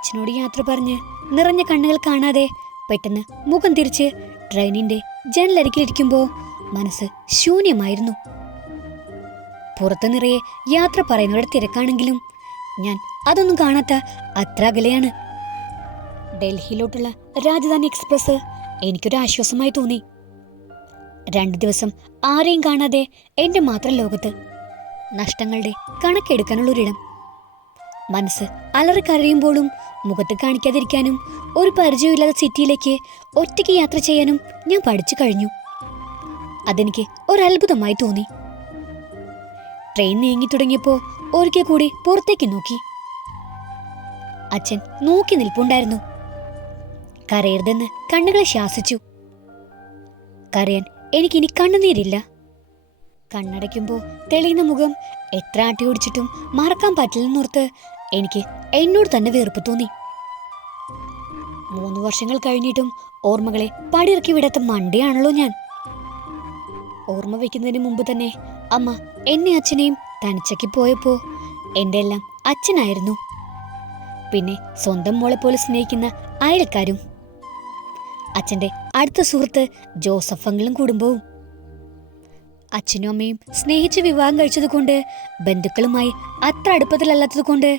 അച്ഛനോട് യാത്ര പറഞ്ഞ് നിറഞ്ഞ കണ്ണുകൾ കാണാതെ പെട്ടെന്ന് മുഖം തിരിച്ച് ട്രെയിനിന്റെ ജനലരികിലിരിക്കുമ്പോൾ മനസ്സ് ശൂന്യമായിരുന്നു. പുറത്തു നിറയെ യാത്ര പറയുന്നവരുടെ തിരക്കാണെങ്കിലും ഞാൻ അതൊന്നും കാണാത്ത അത്ര അകലെയാണ്. ഡൽഹിയിലോട്ടുള്ള രാജധാനി എക്സ്പ്രസ് എനിക്കൊരു ആശ്വാസമായി തോന്നി. രണ്ടു ദിവസം ആരെയും കാണാതെ എന്റെ മാത്രം ലോകത്ത് നഷ്ടങ്ങളുടെ കണക്കെടുക്കാനുള്ളൊരിടം മനസ്സ് അലറി കരയുമ്പോഴും മുഖത്ത് കാണിക്കാതിരിക്കാനും ഒരു പരിചയമില്ലാത്ത സിറ്റിയിലേക്ക് ഒറ്റയ്ക്ക് യാത്ര ചെയ്യാനും ഞാൻ പഠിച്ചു കഴിഞ്ഞു. അതെനിക്ക് ഒരത്ഭുതമായി തോന്നി. ട്രെയിൻ നീങ്ങി തുടങ്ങിയപ്പോൾ ഒരിക്കൽ കൂടി പുറത്തേക്ക് നോക്കി. അച്ഛൻ നോക്കി നിൽപ്പുണ്ടായിരുന്നു. കരയരുതെന്ന് കണ്ണുകളെ ശാസിച്ചു. കരയാൻ എനിക്കിനി കണ്ണുനീരില്ല. കണ്ണടയ്ക്കുമ്പോൾ തെളിയുന്ന മുഖം എത്ര ആട്ടി ഓടിച്ചിട്ടും മറക്കാൻ പറ്റില്ലെന്നോർത്ത് എനിക്ക് എന്നോട് തന്നെ വെറുപ്പ് തോന്നി. മൂന്ന് വർഷങ്ങൾ കഴിഞ്ഞിട്ടും ഓർമ്മകളെ പടിയിറക്കി വിടാത്ത മണ്ടയാണല്ലോ ഞാൻ. ഓർമ്മ വയ്ക്കുന്നതിന് മുമ്പ് തന്നെ അമ്മ എന്നെ അച്ഛനെയും തനിച്ചക്കി പോയപ്പോ എന്റെ എല്ലാം അച്ഛനായിരുന്നു. പിന്നെ സ്വന്തം മോളെ പോലെ സ്നേഹിക്കുന്ന അയൽക്കാരും. അച്ഛന്റെ അടുത്ത സുഹൃത്ത് ജോസഫ് അങ്കിളും കുടുംബവും അച്ഛനും അമ്മയും സ്നേഹിച്ച് വിവാഹം കഴിച്ചതുകൊണ്ട് ബന്ധുക്കളുമായി അത്ര അടുപ്പത്തിലല്ലാത്തതുകൊണ്ട്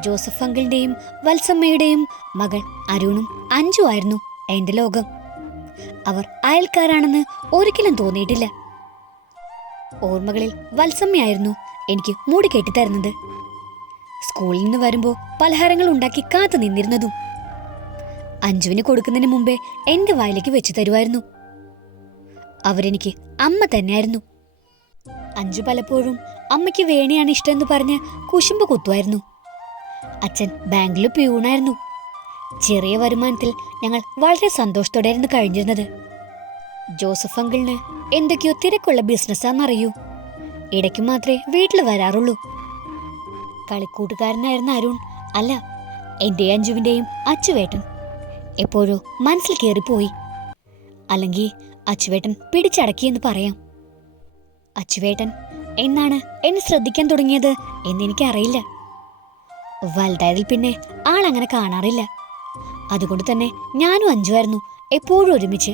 ജോസഫ് അങ്കിളിന്റെയും വത്സമ്മയുടെയും മകൾ അരുണും അഞ്ചു ആയിരുന്നു എന്റെ ലോകം. അവർ അയൽക്കാരാണെന്ന് ഒരിക്കലും തോന്നിയിട്ടില്ല. ഓർമ്മകളിൽ വത്സമ്മയായിരുന്നു എനിക്ക് മൂടി കെട്ടിത്തരുന്നത് സ്കൂളിൽ നിന്ന് വരുമ്പോൾ പലഹാരങ്ങൾ ഉണ്ടാക്കി കാത്തു നിന്നിരുന്നതും. അഞ്ജുവിന് കൊടുക്കുന്നതിന് മുമ്പേ എന്റെ വായിലേക്ക് വെച്ചു തരുമായിരുന്നു. അവരെനിക്ക് അമ്മ തന്നെയായിരുന്നു. അഞ്ചു പലപ്പോഴും അമ്മയ്ക്ക് വേണിയാണ് ഇഷ്ടമെന്ന് പറഞ്ഞ് കുശുമ്പ് കുത്തുമായിരുന്നു. അച്ഛൻ ബാങ്കിൽ പ്യൂണായിരുന്നു. ചെറിയ വരുമാനത്തിൽ ഞങ്ങൾ വളരെ സന്തോഷത്തോടെയായിരുന്നു കഴിഞ്ഞിരുന്നത്. ജോസഫ് അങ്കിളിന് എന്തൊക്കെയോ തിരക്കുള്ള ബിസിനസ്സാന്നറിയൂ ഇടയ്ക്ക് മാത്രമേ വീട്ടിൽ വരാറുള്ളൂ. കളിക്കൂട്ടുകാരനായിരുന്ന അരുൺ അല്ല എന്റെ അഞ്ജുവിന്റെയും അച്ചുവേട്ടൻ. എപ്പോഴോ മനസ്സിൽ കയറിപ്പോയി. അല്ലെങ്കിൽ അച്ചുവേട്ടൻ പിടിച്ചടക്കിയെന്ന് പറയാം. അച്ചുവേട്ടൻ എന്നാണ് എന്നെ ശ്രദ്ധിക്കാൻ തുടങ്ങിയത് എന്നെനിക്കറിയില്ല വലുതായതിൽ പിന്നെ ആളങ്ങനെ കാണാറില്ല. അതുകൊണ്ട് തന്നെ ഞാനും അഞ്ചുമായിരുന്നു എപ്പോഴും ഒരുമിച്ച്.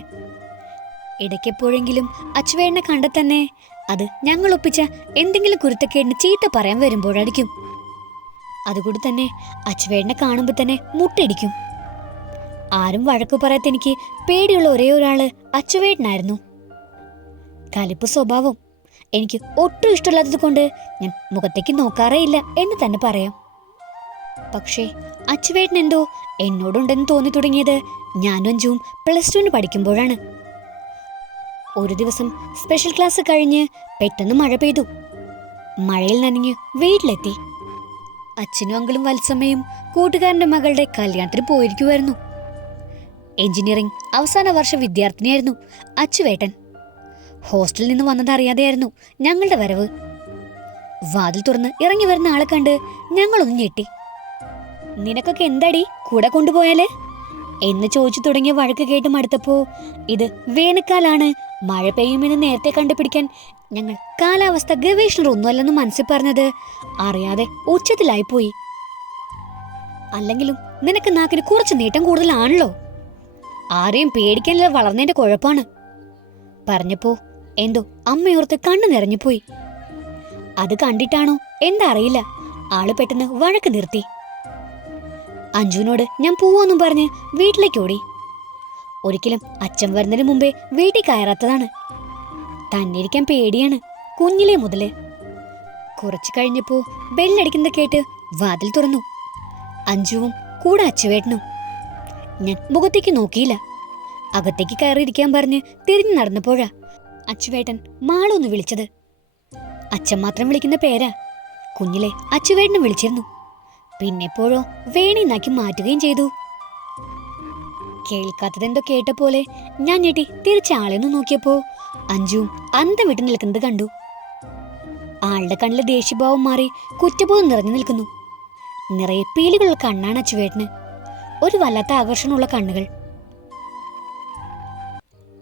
ഇടയ്ക്കെപ്പോഴെങ്കിലും അച്ചുവേട്ടനെ കണ്ട തന്നെ അത് ഞങ്ങൾ ഒപ്പിച്ച എന്തെങ്കിലും കുരുത്തക്കേടിന് ചീത്ത പറയാൻ വരുമ്പോഴായിരിക്കും. അതുകൊണ്ട് തന്നെ അച്ചുവേടിനെ കാണുമ്പോൾ തന്നെ മുട്ടടിക്കും. ആരും വഴക്കു പറയാത്ത എനിക്ക് പേടിയുള്ള ഒരേ ഒരാൾ അച്ചുവേട്ടനായിരുന്നു. കലിപ്പ് സ്വഭാവം. എനിക്ക് ഒട്ടും ഇഷ്ടമില്ലാത്തത് കൊണ്ട് ഞാൻ മുഖത്തേക്ക് നോക്കാറേ ഇല്ല എന്ന് തന്നെ പറയാം. പക്ഷേ അച്ചുവേട്ടൻ എന്തോ എന്നോടുണ്ടെന്ന് തോന്നി തുടങ്ങിയത് ഞാനും അഞ്ചും പ്ലസ് ടുവിന് പഠിക്കുമ്പോഴാണ്. ഒരു ദിവസം സ്പെഷ്യൽ ക്ലാസ് കഴിഞ്ഞ് പെട്ടെന്ന് മഴ പെയ്തു. മഴയിൽ നനഞ്ഞ് വീട്ടിലെത്തി. അച്ഛനും അങ്കിളും വത്സമ്മയും കൂട്ടുകാരന്റെ മകളുടെ കല്യാണത്തിന് പോയിരിക്കുമായിരുന്നു എഞ്ചിനീയറിംഗ് അവസാന വർഷ വിദ്യാർത്ഥിനിയായിരുന്നു അച്ചുവേട്ടൻ. ഹോസ്റ്റലിൽ നിന്ന് വന്നതറിയാതെയായിരുന്നു ഞങ്ങളുടെ വരവ്. വാതിൽ തുറന്ന് ഇറങ്ങി വരുന്ന ആളെ കണ്ട് ഞങ്ങളൊന്ന് ഞെട്ടി. നിനക്കൊക്കെ എന്താടി കൂടെ കൊണ്ടുപോയാൽ? എന്ന് ചോദിച്ചു തുടങ്ങിയ വഴക്ക് കേട്ട് മടുത്തപ്പോ ഇത് വേനൽക്കാലാണ്. മഴ പെയ്യുമെന്ന് നേരത്തെ കണ്ടുപിടിക്കാൻ ഞങ്ങൾ കാലാവസ്ഥ ഗവേഷണർ ഒന്നുമല്ലെന്ന് മനസ്സിൽ പറഞ്ഞത് അറിയാതെ ഉച്ചത്തിലായിപ്പോയി. അല്ലെങ്കിലും നിനക്ക് നാക്കിന് കുറച്ച് നീട്ടം കൂടുതലാണല്ലോ. ആരെയും പേടിക്കാനില്ല വളർന്നതിന്റെ കുഴപ്പാണ്. പറഞ്ഞപ്പോ എന്തോ അമ്മയോർത്ത് കണ്ണു നിറഞ്ഞുപോയി. അത് കണ്ടിട്ടാണോ എന്താ അറിയില്ല. ആൾ പെട്ടെന്ന് വഴക്ക് നിർത്തി. അഞ്ജുവിനോട് ഞാൻ പോവാന്നും പറഞ്ഞ് വീട്ടിലേക്ക് ഓടി. ഒരിക്കലും അച്ഛൻ വരുന്നതിന് മുമ്പേ വീട്ടിൽ കയറാത്തതാണ്. തന്നിരിക്കാൻ പേടിയാണ് കുഞ്ഞിലെ മുതൽ. കുറച്ചു കഴിഞ്ഞപ്പോ ബെല്ലടിക്കുന്നത് കേട്ട് വാതിൽ തുറന്നു. അഞ്ജുവും കൂടെ അച്ചുവേട്ടനും ഞാൻ മുഖത്തേക്ക് നോക്കിയില്ല. അകത്തേക്ക് കയറിയിരിക്കാൻ പറഞ്ഞ് തിരിഞ്ഞു നടന്നപ്പോഴാ അച്ചുവേട്ടൻ മാളൊന്ന് വിളിച്ചത്. അച്ഛൻ മാത്രം വിളിക്കുന്ന പേരാ. കുഞ്ഞിലെ അച്ചുവേട്ടനെ വിളിച്ചിരുന്നു. പിന്നെപ്പോഴോ വേണിന്നാക്കി മാറ്റുകയും ചെയ്തു. കേൾക്കാത്തതെന്തോ കേട്ട പോലെ ഞാൻ ഞെട്ടി തിരിച്ച് ആളെ ഒന്ന് നോക്കിയപ്പോ അഞ്ജുവും അന്തം വിട്ട് നിൽക്കുന്നത് കണ്ടു. ആളുടെ കണ്ണിലെ ദേഷ്യഭാവം മാറി കുറ്റബോധം നിറഞ്ഞു നിൽക്കുന്നു. നിറയെ പീലികളുള്ള കണ്ണാണ് അച്ചുവേട്ടന്. ഒരു വല്ലാത്ത ആകർഷണമുള്ള കണ്ണുകൾ.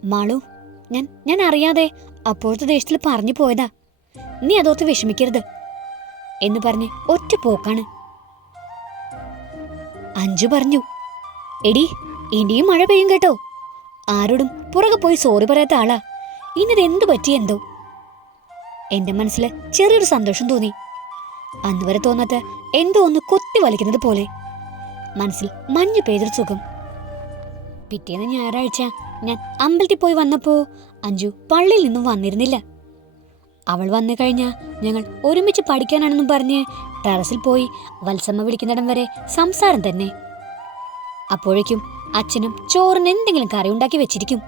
മാളു ഞാൻ ഞാൻ അറിയാതെ അപ്പോഴത്തെ ദേശത്തിൽ പറഞ്ഞു പോയതാ. നീ അതോർത്ത് വിഷമിക്കരുത് എന്ന് പറഞ്ഞ് ഒറ്റ പോക്കാണ്. അഞ്ചു പറഞ്ഞു എടി ഇനിയും മഴ പെയ്യും കേട്ടോ. ആരോടും പുറകെ പോയി സോറി പറയാത്ത ആളാ. ഇന്നത് എന്തു പറ്റിയെന്തോ എന്റെ മനസ്സിൽ ചെറിയൊരു സന്തോഷം തോന്നി. അന്ന് വരെ തോന്നാത്ത എന്തോ ഒന്ന് കൊത്തി വലിക്കുന്നത് പോലെ. മനസ്സിൽ മഞ്ഞു പെയ്തൊരു സുഖം. പിറ്റേന്ന് ഞായറാഴ്ച ഞാൻ അമ്പലത്തിൽ പോയി വന്നപ്പോ അഞ്ജു പള്ളിയിൽ നിന്നും വന്നിരുന്നില്ല. അവൾ വന്നു കഴിഞ്ഞാൽ ഞങ്ങൾ ഒരുമിച്ച് പഠിക്കാനാണെന്നും പറഞ്ഞ് ടെറസിൽ പോയി വത്സമ്മ വിളിക്കുന്നിടം വരെ സംസാരം തന്നെ. അപ്പോഴേക്കും അച്ഛനും ചോറിന് എന്തെങ്കിലും കറി ഉണ്ടാക്കി വെച്ചിരിക്കും.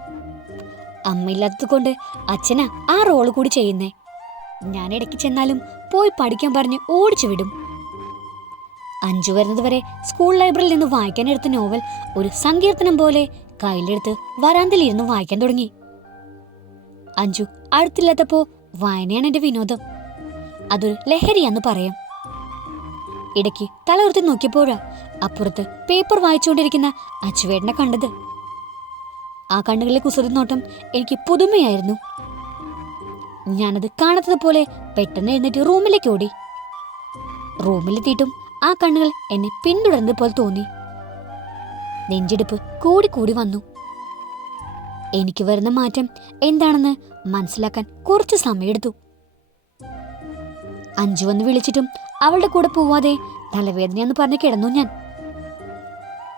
അമ്മയില്ലാത്തത് കൊണ്ട് അച്ഛനാ ആ റോൾ കൂടി ചെയ്യുന്നേ. ഞാൻ ഇടയ്ക്ക് ചെന്നാലും പോയി പഠിക്കാൻ പറഞ്ഞ് ഓടിച്ചു വിടും. അഞ്ചു വരുന്നത് വരെ സ്കൂൾ ലൈബ്രറിയിൽ നിന്ന് വായിക്കാൻ എടുത്ത നോവൽ ഒരു സങ്കീർത്തനം പോലെ കയ്യിലെടുത്ത് വരാന്തയിലിരുന്ന് വായിക്കാൻ തുടങ്ങി. അഞ്ചു അടുത്തില്ലാത്തപ്പോ വായനയാണ് എന്റെ വിനോദം. അതൊരു ലഹരിയാന്ന് പറയാം. ഇടയ്ക്ക് തല ഉയർത്തി നോക്കിയപ്പോഴാ അപ്പുറത്ത് പേപ്പർ വായിച്ചുകൊണ്ടിരിക്കുന്ന അച്ചുവേട്ടനെ കണ്ടത്. ആ കണ്ണുകളിലെ കുസൃതി നോട്ടം എനിക്ക് പുതുമയായിരുന്നു. ഞാനത് കാണാത്തത് പോലെ പെട്ടെന്ന് എഴുന്നേറ്റ് റൂമിലേക്ക് ഓടി. റൂമിലെത്തിയിട്ടും ആ കണ്ണുകൾ എന്നെ പിന്തുടർന്നത് പോലെ തോന്നി. നെഞ്ചെടുപ്പ് കൂടി കൂടി വന്നു. എനിക്ക് വരുന്ന മാറ്റം എന്താണെന്ന് മനസ്സിലാക്കാൻ കുറച്ച് സമയമെടുത്തു. അഞ്ചു വന്ന് വിളിച്ചിട്ടും അവളുടെ കൂടെ പോവാതെ തലവേദനയെന്ന് പറഞ്ഞ് കിടന്നു ഞാൻ.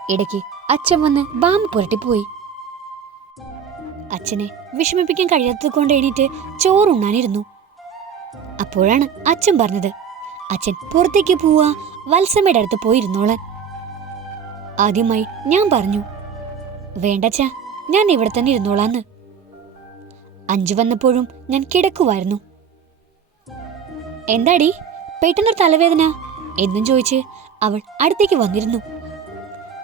ഇടയ്ക്ക് അച്ഛൻ വന്ന് ബാമ പുരട്ടിപ്പോയി അച്ഛനെ വിഷമിപ്പിക്കാൻ കഴിയാത്തത് കൊണ്ട് എണീറ്റ് ചോറുണ്ണാനിരുന്നു. അപ്പോഴാണ് അച്ഛൻ പറഞ്ഞത് അച്ഛൻ പുറത്തേക്ക് പോവാ. വത്സമ്മയുടെ അടുത്ത് പോയിരുന്നോളാൻ. ആദ്യമായി ഞാൻ പറഞ്ഞു വേണ്ടച്ച ഞാൻ ഇവിടെ തന്നെ ഇരുന്നോളാന്ന്. അഞ്ചു വന്നപ്പോഴും ഞാൻ കിടക്കുമായിരുന്നു എന്താടി പെട്ടെന്നൊരു തലവേദന? എന്നും ചോദിച്ച് അവൾ അടുത്തേക്ക് വന്നിരുന്നു.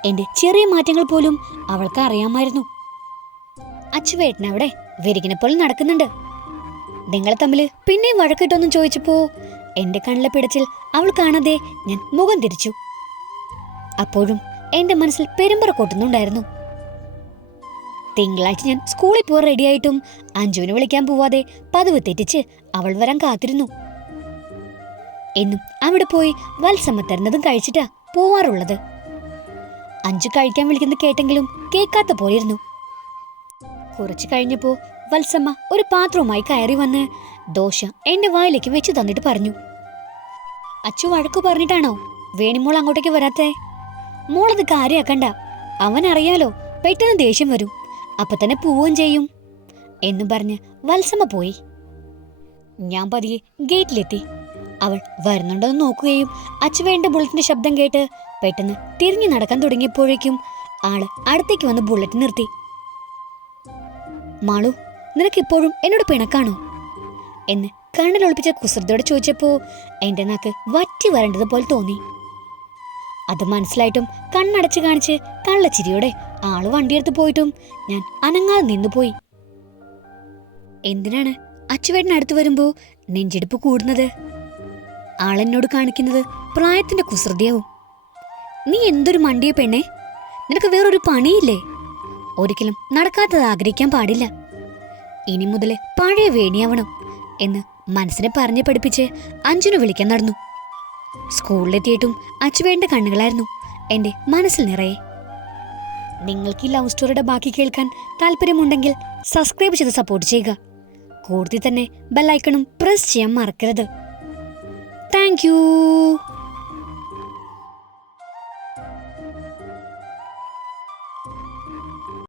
എന്റെ ചെറിയ മാറ്റങ്ങൾ പോലും അവൾക്ക് അറിയാമായിരുന്നു. അച്ചുവേട്ടൻ അവിടെ വിരികിനെ പോലെ നടക്കുന്നുണ്ട്. നിങ്ങൾ തമ്മിൽ പിന്നെയും വഴക്കിട്ടൊന്നും ചോദിച്ചപ്പോ എന്റെ കണ്ണിലെ പിടച്ചിൽ അവൾ കാണാതെ ഞാൻ മുഖം തിരിച്ചു. അപ്പോഴും എന്റെ മനസ്സിൽ പെരുമ്പറ കൊട്ടുന്നുണ്ടായിരുന്നു. തിങ്കളാഴ്ച ഞാൻ സ്കൂളിൽ പോകാൻ റെഡിയായിട്ടും അഞ്ജുവിനെ വിളിക്കാൻ പോവാതെ പതിവ് തെറ്റിച്ച് അവൾ വരാൻ കാത്തിരുന്നു. എന്നും അവിടെ പോയി വത്സമ്മ തരുന്നതും കഴിച്ചിട്ടാ പോവാറുള്ളത്. അഞ്ചു കഴിക്കാൻ വിളിക്കുന്നത് കേട്ടെങ്കിലും കേൾക്കാത്ത പോലിരുന്നു. കുറച്ചു കഴിഞ്ഞപ്പോ വത്സമ്മ ഒരു പാത്രവുമായി കയറി വന്ന് ദോശ എന്റെ വായിലേക്ക് വെച്ച് തന്നിട്ട് പറഞ്ഞു. അച്ചു വഴക്കു പറഞ്ഞിട്ടാണോ? വേണിമോൾ അങ്ങോട്ടേക്ക് വരാത്തേ? മോളത് കാര്യാക്കണ്ട. അവൻ അറിയാലോ പെട്ടെന്ന് ദേഷ്യം വരും. അപ്പൊ തന്നെ പോവുകയും ചെയ്യും. എന്നും പറഞ്ഞ് വത്സമ്മ പോയി. ഞാൻ പതിയെ ഗേറ്റിലെത്തി. അവൾ വരുന്നുണ്ടോന്ന് നോക്കുകയും അച്ചുവേണ്ട ബുള്ളറ്റിന്റെ ശബ്ദം കേട്ട് പെട്ടെന്ന് തിരിഞ്ഞു നടക്കാൻ തുടങ്ങിയപ്പോഴേക്കും ആൾ അടുത്തേക്ക് വന്ന് ബുള്ളറ്റ് നിർത്തി. മാളു നിനക്കിപ്പോഴും എന്നോട് പിണക്കാണോ? എന്ന് കണ്ണിലൊളിപ്പിച്ച കുസൃതയോട് ചോദിച്ചപ്പോ എന്റെ നാക്ക് വറ്റി വരേണ്ടതുപോലെ തോന്നി. അത് മനസ്സിലായിട്ടും കണ്ണടച്ച് കാണിച്ച് കള്ളച്ചിരിയോടെ ആൾ വണ്ടിയെടുത്ത് പോയിട്ടും ഞാൻ അനങ്ങാതെ നിന്നുപോയി എന്തിനാണ് അച്ചുവേട്ടനടുത്ത് വരുമ്പോ നെഞ്ചിടിപ്പ് കൂടുന്നത്? ആളെന്നോട് കാണിക്കുന്നത് പ്രായത്തിന്റെ കുസൃതിയാവും. നീ എന്തൊരു മണ്ടിയ പെണ്ണേ? നിനക്ക് വേറൊരു പണിയില്ലേ? ഒരിക്കലും നടക്കാത്തത് ആഗ്രഹിക്കാൻ പാടില്ല. ഇനി മുതൽ പഴയ വേണിയാവണം എന്ന് മനസ്സിനെ പറഞ്ഞു പഠിപ്പിച്ച് അഞ്ജുനെ വിളിക്കാൻ നടന്നു. സ്കൂളിലെത്തിയിട്ടും അച്ചുവേണ്ട കണ്ണുകളായിരുന്നു എന്റെ മനസ്സിൽ നിറയെ. നിങ്ങൾക്ക് ഈ ലവ് സ്റ്റോറിയുടെ ബാക്കി കേൾക്കാൻ താല്പര്യമുണ്ടെങ്കിൽ സബ്സ്ക്രൈബ് ചെയ്ത് സപ്പോർട്ട് ചെയ്യുക. കൂടുതൽ തന്നെ ബെല്ലൈക്കണും പ്രസ് ചെയ്യാൻ മറക്കരുത്. താങ്ക്